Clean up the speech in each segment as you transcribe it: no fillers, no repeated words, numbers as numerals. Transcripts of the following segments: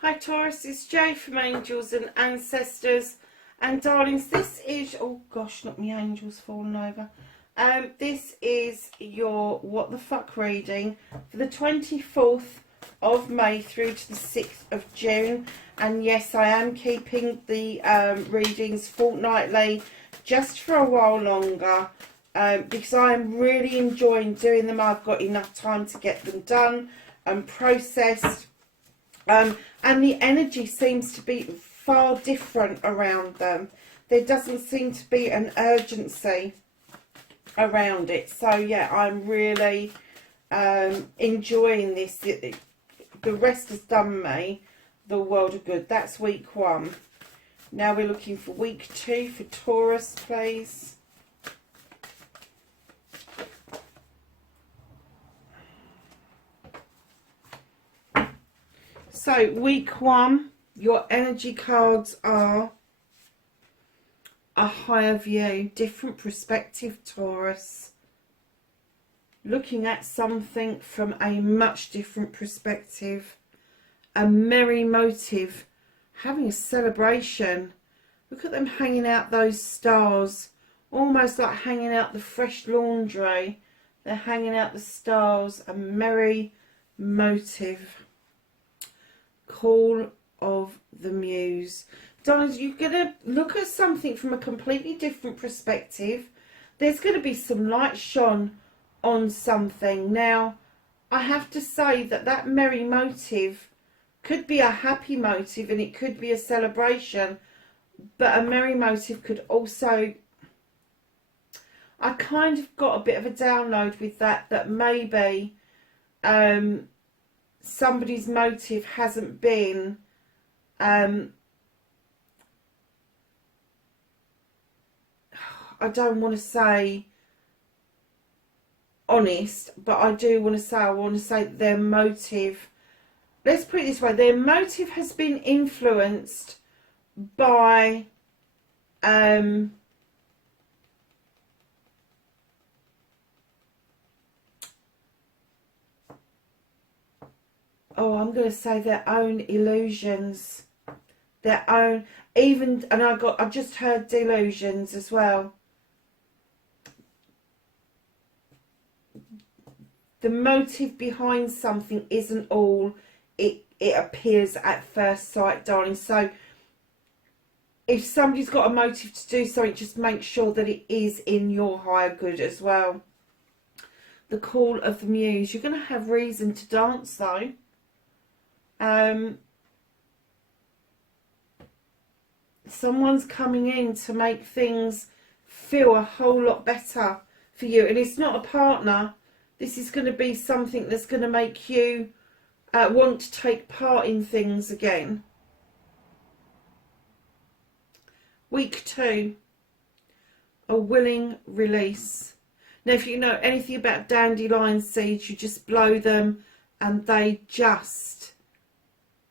Hi Taurus, it's Jay from Angels and Ancestors, and darlings, this is, oh gosh, not my angels falling over. This is your what the fuck reading for the 24th of May through to the 6th of June. And yes, I am keeping the readings fortnightly just for a while longer, because I am really enjoying doing them. I've got enough time to get them done and processed. And the energy seems to be far different around them. There doesn't seem to be an urgency around it. So yeah, I'm really enjoying this. The rest has done me the world of good. That's week 1. Now we're looking for week 2 for Taurus, please. So, week 1, your energy cards are a higher view, different perspective, Taurus. Looking at something from a much different perspective. A merry motive, having a celebration. Look at them hanging out those stars, almost like hanging out the fresh laundry. They're hanging out the stars, a merry motive. Call of the Muse. Darlings, you're going to look at something from a completely different perspective. There's going to be some light shone on something. Now, I have to say that that merry motive could be a happy motive and it could be a celebration, but a merry motive could also... I kind of got a bit of a download with that maybe... somebody's motive hasn't been I don't want to say honest, but I do want to say, I want to say that their motive, let's put it this way, their motive has been influenced by oh, I'm going to say their own illusions, their own, even, and I just heard delusions as well. The motive behind something isn't all it appears at first sight, darling. So if somebody's got a motive to do something, just make sure that it is in your higher good as well. The Call of the Muse. You're going to have reason to dance though. Someone's coming in to make things feel a whole lot better for you, and it's not a partner. This is going to be something that's going to make you want to take part in things again. Week 2, a willing release. Now, if you know anything about dandelion seeds, you just blow them and they just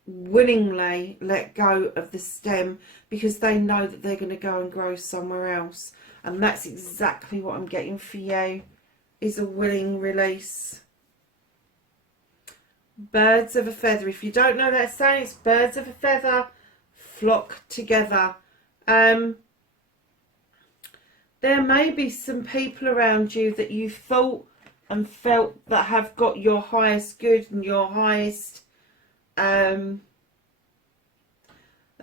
willingly let go of the stem because they know that they're going to go and grow somewhere else. And that's exactly what I'm getting for you, is a willing release. Birds of a feather. If you don't know that saying, it's birds of a feather flock together. There may be some people around you that you thought and felt that have got your highest good and your highest and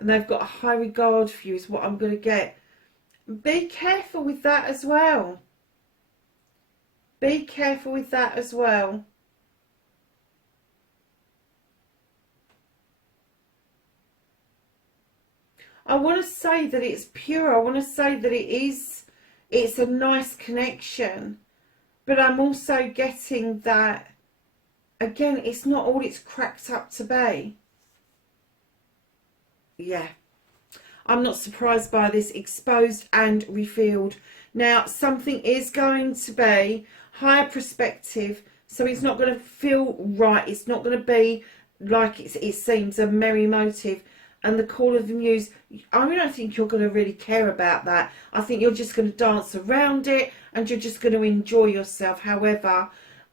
they've got a high regard for you, is what I'm going to get. Be careful with that as well. Be careful with that as well. I want to say that it's pure. I want to say that it's a nice connection. But I'm also getting that, again, it's not all it's cracked up to be. Yeah. I'm not surprised by this. Exposed and revealed. Now, something is going to be higher perspective. So it's not going to feel right. It's not going to be like it seems a merry motive. And the Call of the Muse, I don't think you're going to really care about that. I think you're just going to dance around it and you're just going to enjoy yourself. However,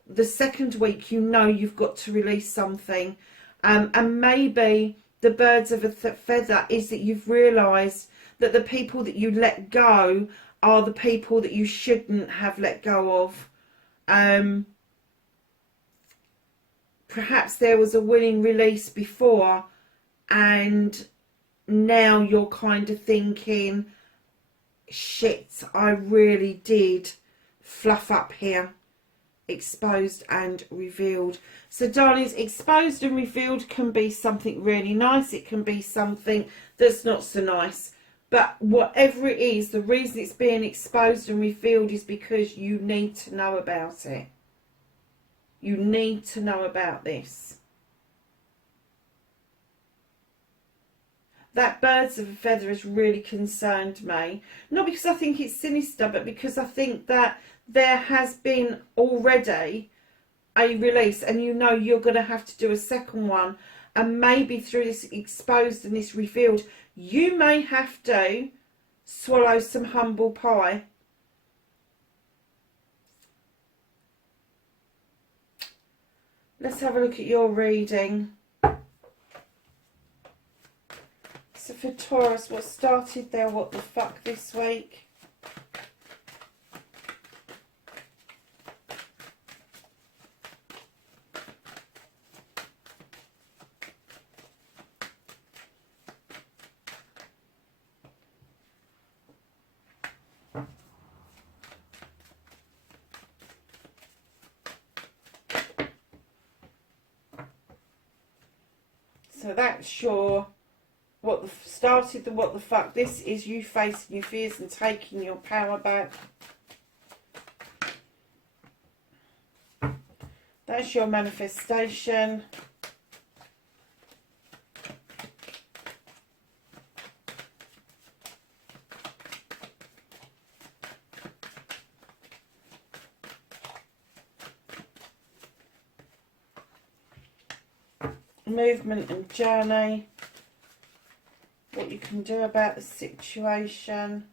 the second week, you know you've got to release something. And maybe the birds of a feather is that you've realised that the people that you let go are the people that you shouldn't have let go of. Perhaps there was a willing release before, and now you're kind of thinking, shit, I really did fluff up here. Exposed and revealed. So darlings, exposed and revealed can be something really nice. It can be something that's not so nice. But whatever it is, the reason it's being exposed and revealed is because you need to know about it. You need to know about this. That birds of a feather has really concerned me. Not because I think it's sinister, but because I think that there has been already a release, and you know you're going to have to do a second one. And maybe through this exposed and this revealed, you may have to swallow some humble pie. Let's have a look at your reading. So for Taurus, what started there, what the fuck this week? So that's your started the what the fuck. This is you facing your fears and taking your power back. That's your manifestation. Movement and journey. What you can do about the situation.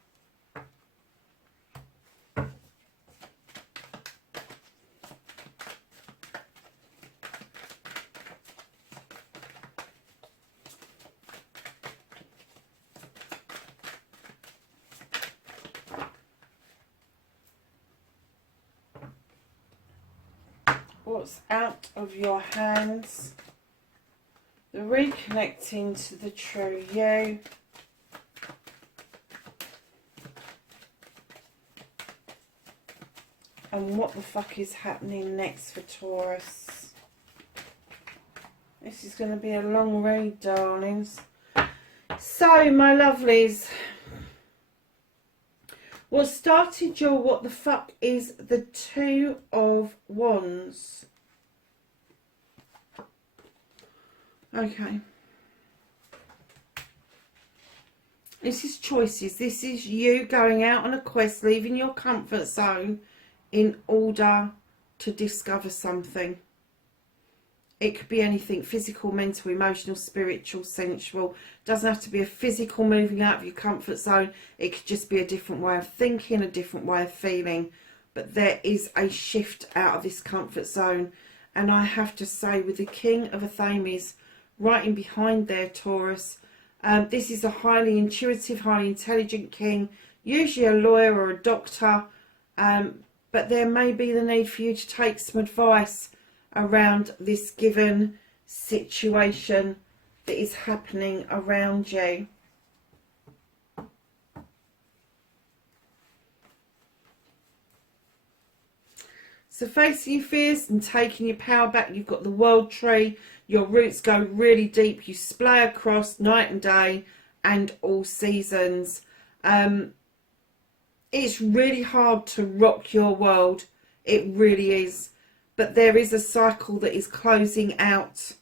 What's out of your hands? The reconnecting to the true you. And what the fuck is happening next for Taurus? This is going to be a long read, darlings. So, my lovelies, what started your what the fuck is the Two of Wands. Okay. This is choices. This is you going out on a quest, leaving your comfort zone in order to discover something. It could be anything: physical, mental, emotional, spiritual, sensual. Doesn't have to be a physical moving out of your comfort zone. It could just be a different way of thinking, a different way of feeling. But there is a shift out of this comfort zone. And I have to say, with the King of Athames right in behind there, Taurus, this is a highly intuitive, highly intelligent king, usually a lawyer or a doctor, but there may be the need for you to take some advice around this given situation that is happening around you. So facing your fears and taking your power back, you've got the World Tree. Your roots go really deep. You splay across night and day and all seasons. It's really hard to rock your world. It really is. But there is a cycle that is closing out.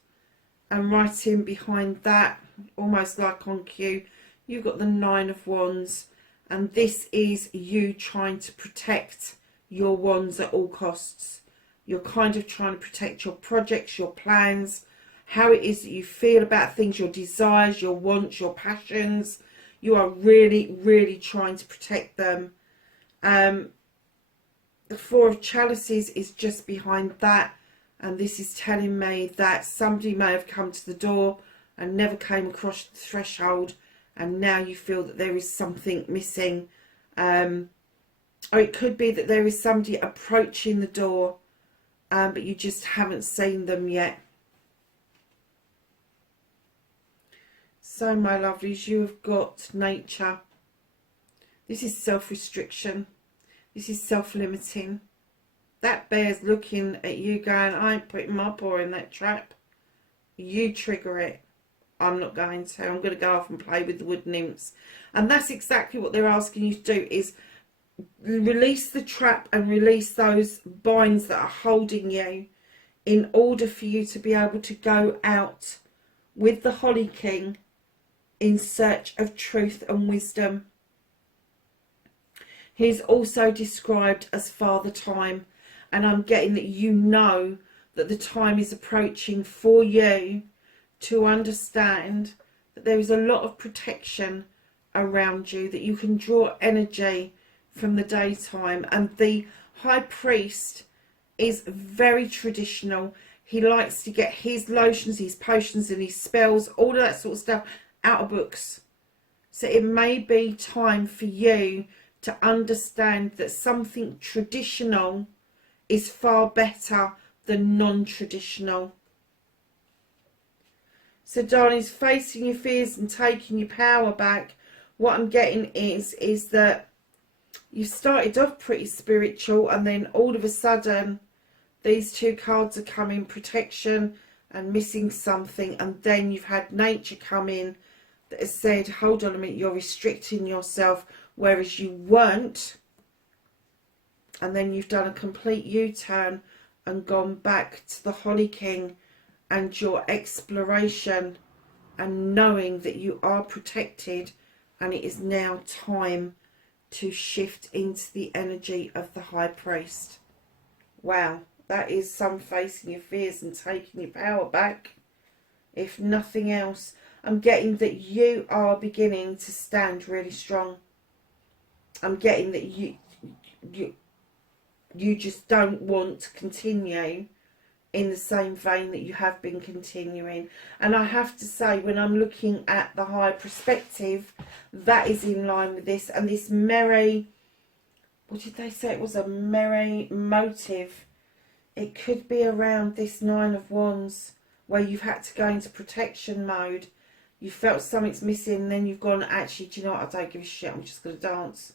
And right in behind that, almost like on cue, you've got the Nine of Wands. And this is you trying to protect your wands at all costs. You're kind of trying to protect your projects, your plans, how it is that you feel about things, your desires, your wants, your passions. You are really, really trying to protect them. The Four of Chalices is just behind that. And this is telling me that somebody may have come to the door and never came across the threshold. And now you feel that there is something missing. Or it could be that there is somebody approaching the door, but you just haven't seen them yet. So, my lovelies, you have got nature. This is self-restriction. This is self-limiting. That bear's looking at you going, I ain't putting my paw in that trap. You trigger it. I'm not going to. I'm going to go off and play with the wood nymphs. And that's exactly what they're asking you to do, is release the trap and release those binds that are holding you, in order for you to be able to go out with the Holly King in search of truth and wisdom. He's also described as Father Time, and I'm getting that you know that the time is approaching for you to understand that there is a lot of protection around you, that you can draw energy from the daytime. And the High Priest is very traditional. He likes to get his lotions, his potions and his spells, all of that sort of stuff out of books. So it may be time for you to understand that something traditional is far better than non-traditional. So, darlings, facing your fears and taking your power back, what I'm getting is that you started off pretty spiritual, and then all of a sudden these two cards are coming, protection and missing something, and then you've had nature come in that has said, hold on a minute, you're restricting yourself, whereas you weren't. And then you've done a complete U-turn and gone back to the Holly King and your exploration, and knowing that you are protected, and it is now time to shift into the energy of the High Priest. Wow, that is some facing your fears and taking your power back. If nothing else, I'm getting that you are beginning to stand really strong. I'm getting that you just don't want to continue in the same vein that you have been continuing. And I have to say, when I'm looking at the high perspective, that is in line with this. And this merry, what did they say? It was a merry motive. It could be around this Nine of Wands, where you've had to go into protection mode. You felt something's missing, and then you've gone, actually, do you know what? I don't give a shit. I'm just going to dance.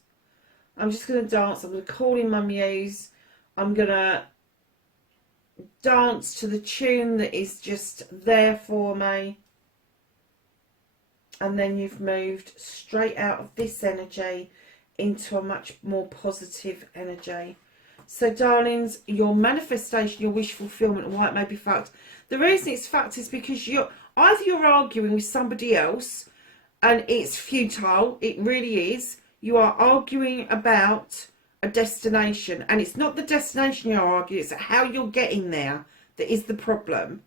I'm just going to dance. I'm going to call in my muse. I'm going to dance to the tune that is just there for me. And then you've moved straight out of this energy into a much more positive energy. So, darlings, your manifestation, your wish fulfillment, and why it may be fucked. The reason it's fucked is because you're arguing with somebody else, and it's futile. It really is. You are arguing about a destination, and it's not the destination you're arguing, it's how you're getting there that is the problem.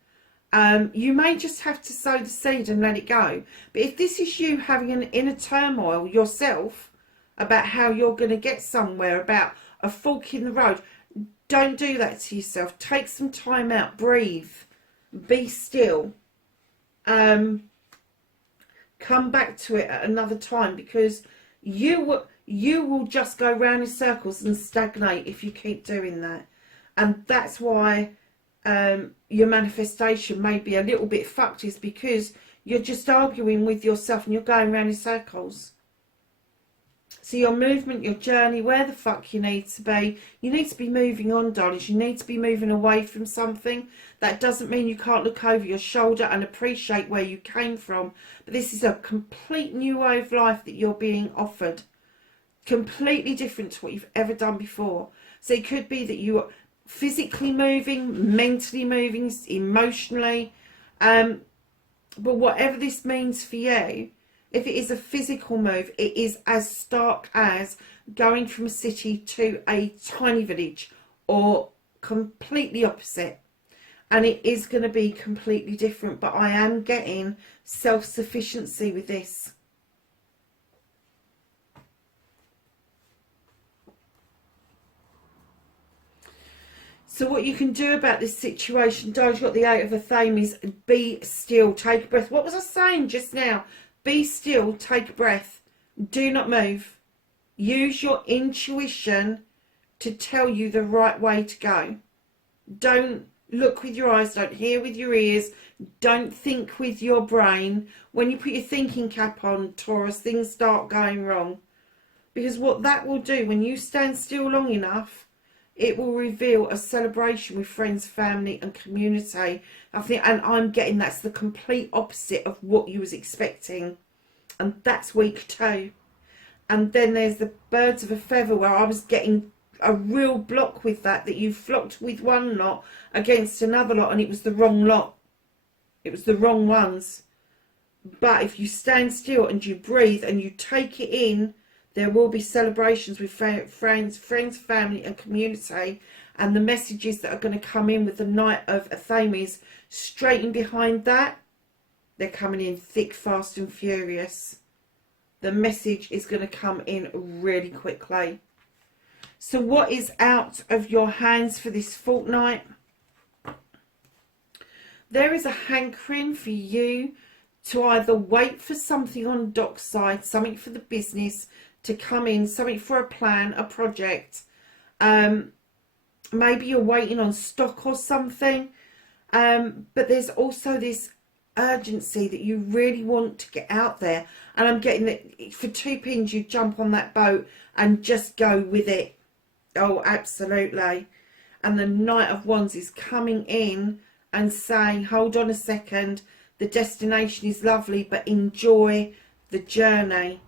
You may just have to sow the seed and let it go. But if this is you having an inner turmoil yourself about how you're going to get somewhere, about a fork in the road, don't do that to yourself. Take some time out, breathe, be still, come back to it at another time, because you will just go round in circles and stagnate if you keep doing that. And that's why your manifestation may be a little bit fucked, is because you're just arguing with yourself and you're going round in circles. So your movement, your journey, where the fuck you need to be moving on, darlings. You need to be moving away from something. That doesn't mean you can't look over your shoulder and appreciate where you came from. But this is a complete new way of life that you're being offered. Completely different to what you've ever done before. So it could be that you are physically moving, mentally moving, emotionally. But whatever this means for you, if it is a physical move, it is as stark as going from a city to a tiny village, or completely opposite. and it is going to be completely different. But I am getting self-sufficiency with this. So what you can do about this situation, Di's got the 8 of Athames, be still, take a breath. What was I saying just now? Be still, take a breath. Do not move. Use your intuition to tell you the right way to go. Don't look with your eyes, don't hear with your ears, don't think with your brain. When you put your thinking cap on, Taurus, things start going wrong. Because what that will do, when you stand still long enough, it will reveal a celebration with friends, family and community. I think, and I'm getting that's the complete opposite of what you was expecting. And that's week 2. And then there's the birds of a feather, where I was getting a real block with that you flocked with one lot against another lot, and it was the wrong lot. It was the wrong ones. But if you stand still and you breathe and you take it in, there will be celebrations with friends, family and community. And the messages that are going to come in with the Knight of Athames straight in behind that, they're coming in thick, fast and furious. The message is going to come in really quickly. So what is out of your hands for this fortnight? There is a hankering for you to either wait for something on dockside, something for the business to come in, something for a plan, a project. Maybe you're waiting on stock or something. But there's also this urgency that you really want to get out there. And I'm getting that for 2 pins, you jump on that boat and just go with it. Oh, absolutely. And the Knight of Wands is coming in and saying, hold on a second, the destination is lovely, but enjoy the journey.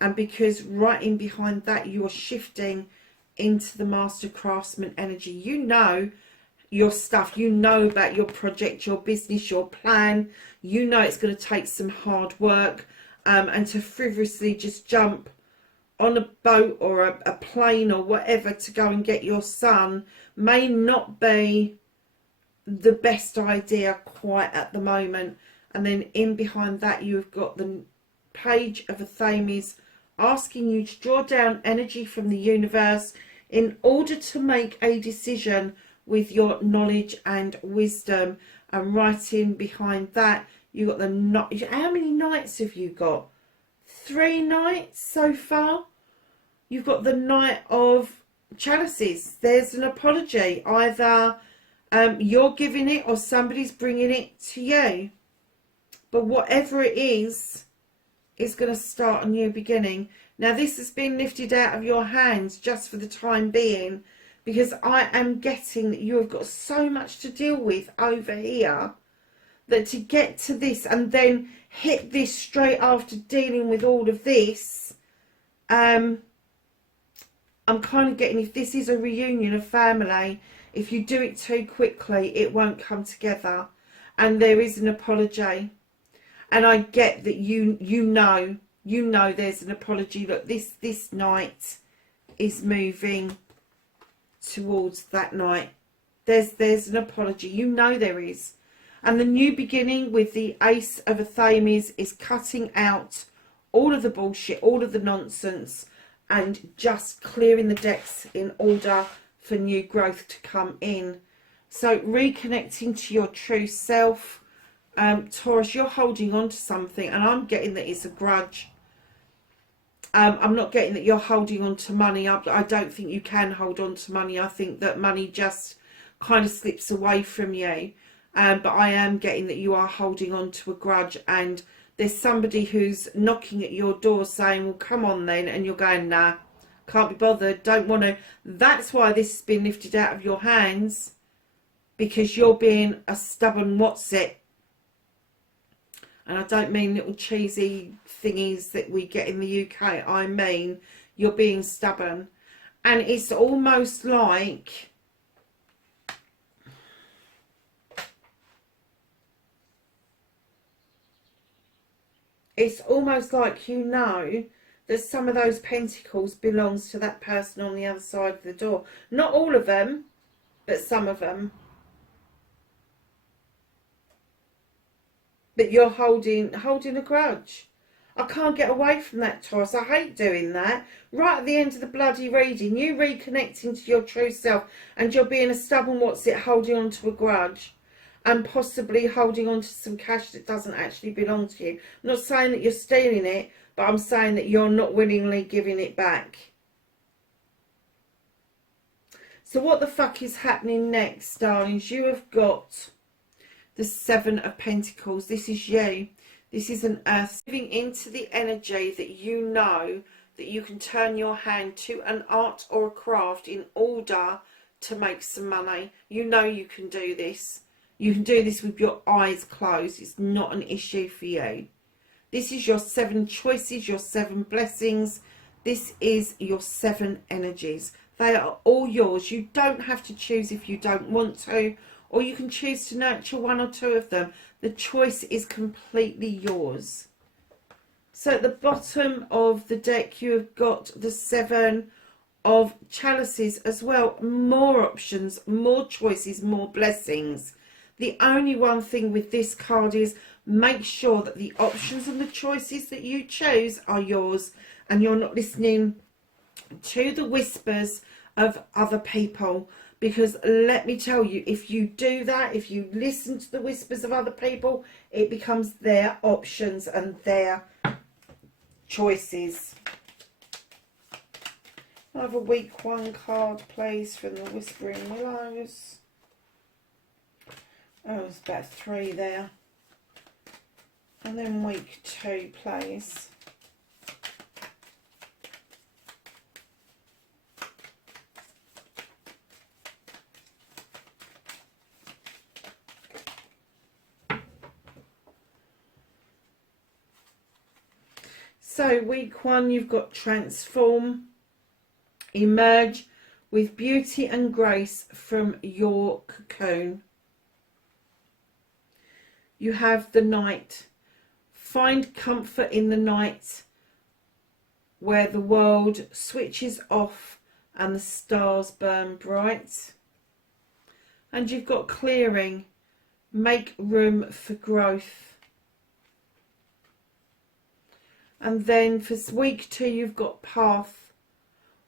And because right in behind that, you're shifting into the Master Craftsman energy. You know your stuff. You know about your project, your business, your plan. You know it's going to take some hard work. And to frivolously just jump on a boat or a plane or whatever to go and get your son may not be the best idea quite at the moment. And then in behind that, you've got the Page of Athames asking you to draw down energy from the universe in order to make a decision with your knowledge and wisdom. And right in behind that, you got the how many knights have you got? 3 knights so far. You've got the Knight of Chalices. There's an apology. Either you're giving it or somebody's bringing it to you. But whatever it is going to start a new beginning. Now this has been lifted out of your hands just for the time being, because I am getting that you have got so much to deal with over here, that to get to this and then hit this straight after dealing with all of this, I'm kind of getting, if this is a reunion of family, if you do it too quickly, it won't come together. And there is an apology. And I get that you know there's an apology. Look, this night is moving towards that night. There's an apology. You know there is. And the new beginning with the Ace of Athames is cutting out all of the bullshit, all of the nonsense, and just clearing the decks in order for new growth to come in. So reconnecting to your true self. Taurus, you're holding on to something, and I'm getting that it's a grudge. I'm not getting that you're holding on to money. I don't think you can hold on to money. I think that money just kind of slips away from you. But I am getting that you are holding on to a grudge, and there's somebody who's knocking at your door saying, well, come on then, and you're going, nah, can't be bothered, don't want to. That's why this has been lifted out of your hands, because you're being a stubborn what's it. And I don't mean little cheesy thingies that we get in the UK. I mean, you're being stubborn. And it's almost like, you know that some of those pentacles belongs to that person on the other side of the door. Not all of them, but some of them. that you're holding a grudge. I can't get away from that, Taurus. I hate doing that. Right at the end of the bloody reading, you reconnecting to your true self, and you're being a stubborn holding on to a grudge, and possibly holding on to some cash that doesn't actually belong to you. I'm not saying that you're stealing it, but I'm saying that you're not willingly giving it back. So what the fuck is happening next, darlings? You have got the Seven of Pentacles. This is you. This is an earth moving into the energy that you know that you can turn your hand to an art or a craft in order to make some money. You know you can do this. You can do this with your eyes closed. It's not an issue for you. This is your 7 choices, your 7 blessings. This is your 7 energies. They are all yours. You don't have to choose if you don't want to, or you can choose to nurture 1 or 2 of them. The choice is completely yours. So at the bottom of the deck, you have got the 7 of chalices as well. More options, more choices, more blessings. The only one thing with this card is make sure that the options and the choices that you choose are yours, and you're not listening to the whispers of other people. Because let me tell you, if you do that, if you listen to the whispers of other people, it becomes their options and their choices. I'll have a week 1 card, please, from the Whispering Willows. Oh, there's about 3 there. And then week 2, please. So week 1, you've got transform, emerge with beauty and grace from your cocoon. You have the night. Find comfort in the night where the world switches off and the stars burn bright. And you've got clearing. Make room for growth. And then for week 2, you've got path.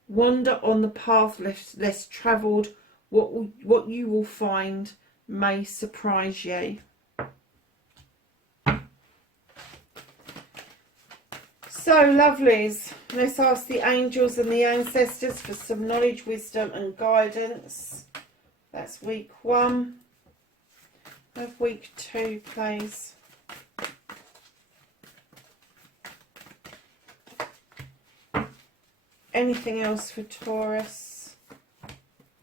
Wander on the path less travelled. What you will find may surprise you. So, lovelies, let's ask the angels and the ancestors for some knowledge, wisdom and guidance. That's week 1. Have week 2, please. Anything else for Taurus?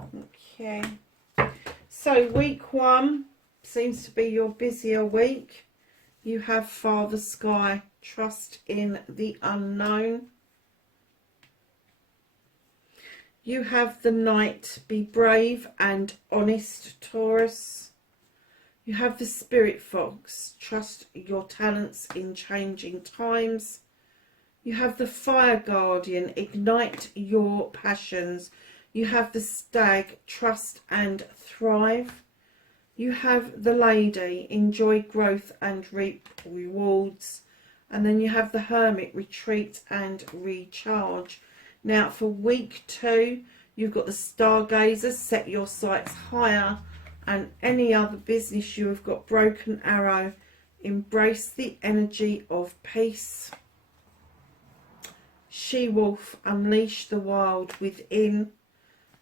Okay. So week 1 seems to be your busier week. You have Father Sky. Trust in the unknown. You have the Knight. Be brave and honest, Taurus. You have the Spirit Fox. Trust your talents in changing times. You have the Fire Guardian. Ignite your passions. You have the Stag. Trust and thrive. You have the Lady. Enjoy growth and reap rewards. And then you have the Hermit. Retreat and recharge. Now for week 2, you've got the Stargazer. Set your sights higher. And any other business, you have got Broken Arrow. Embrace the energy of peace. She-Wolf. Unleash the wild within.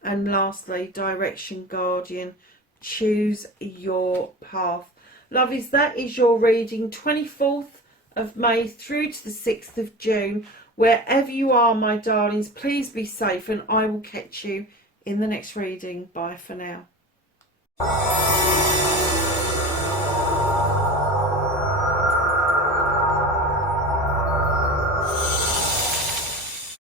And lastly, Direction Guardian. Choose your path. Lovies, that is your reading, 24th of May through to the 6th of June. Wherever you are, my darlings, please be safe, and I will catch you in the next reading. Bye for now.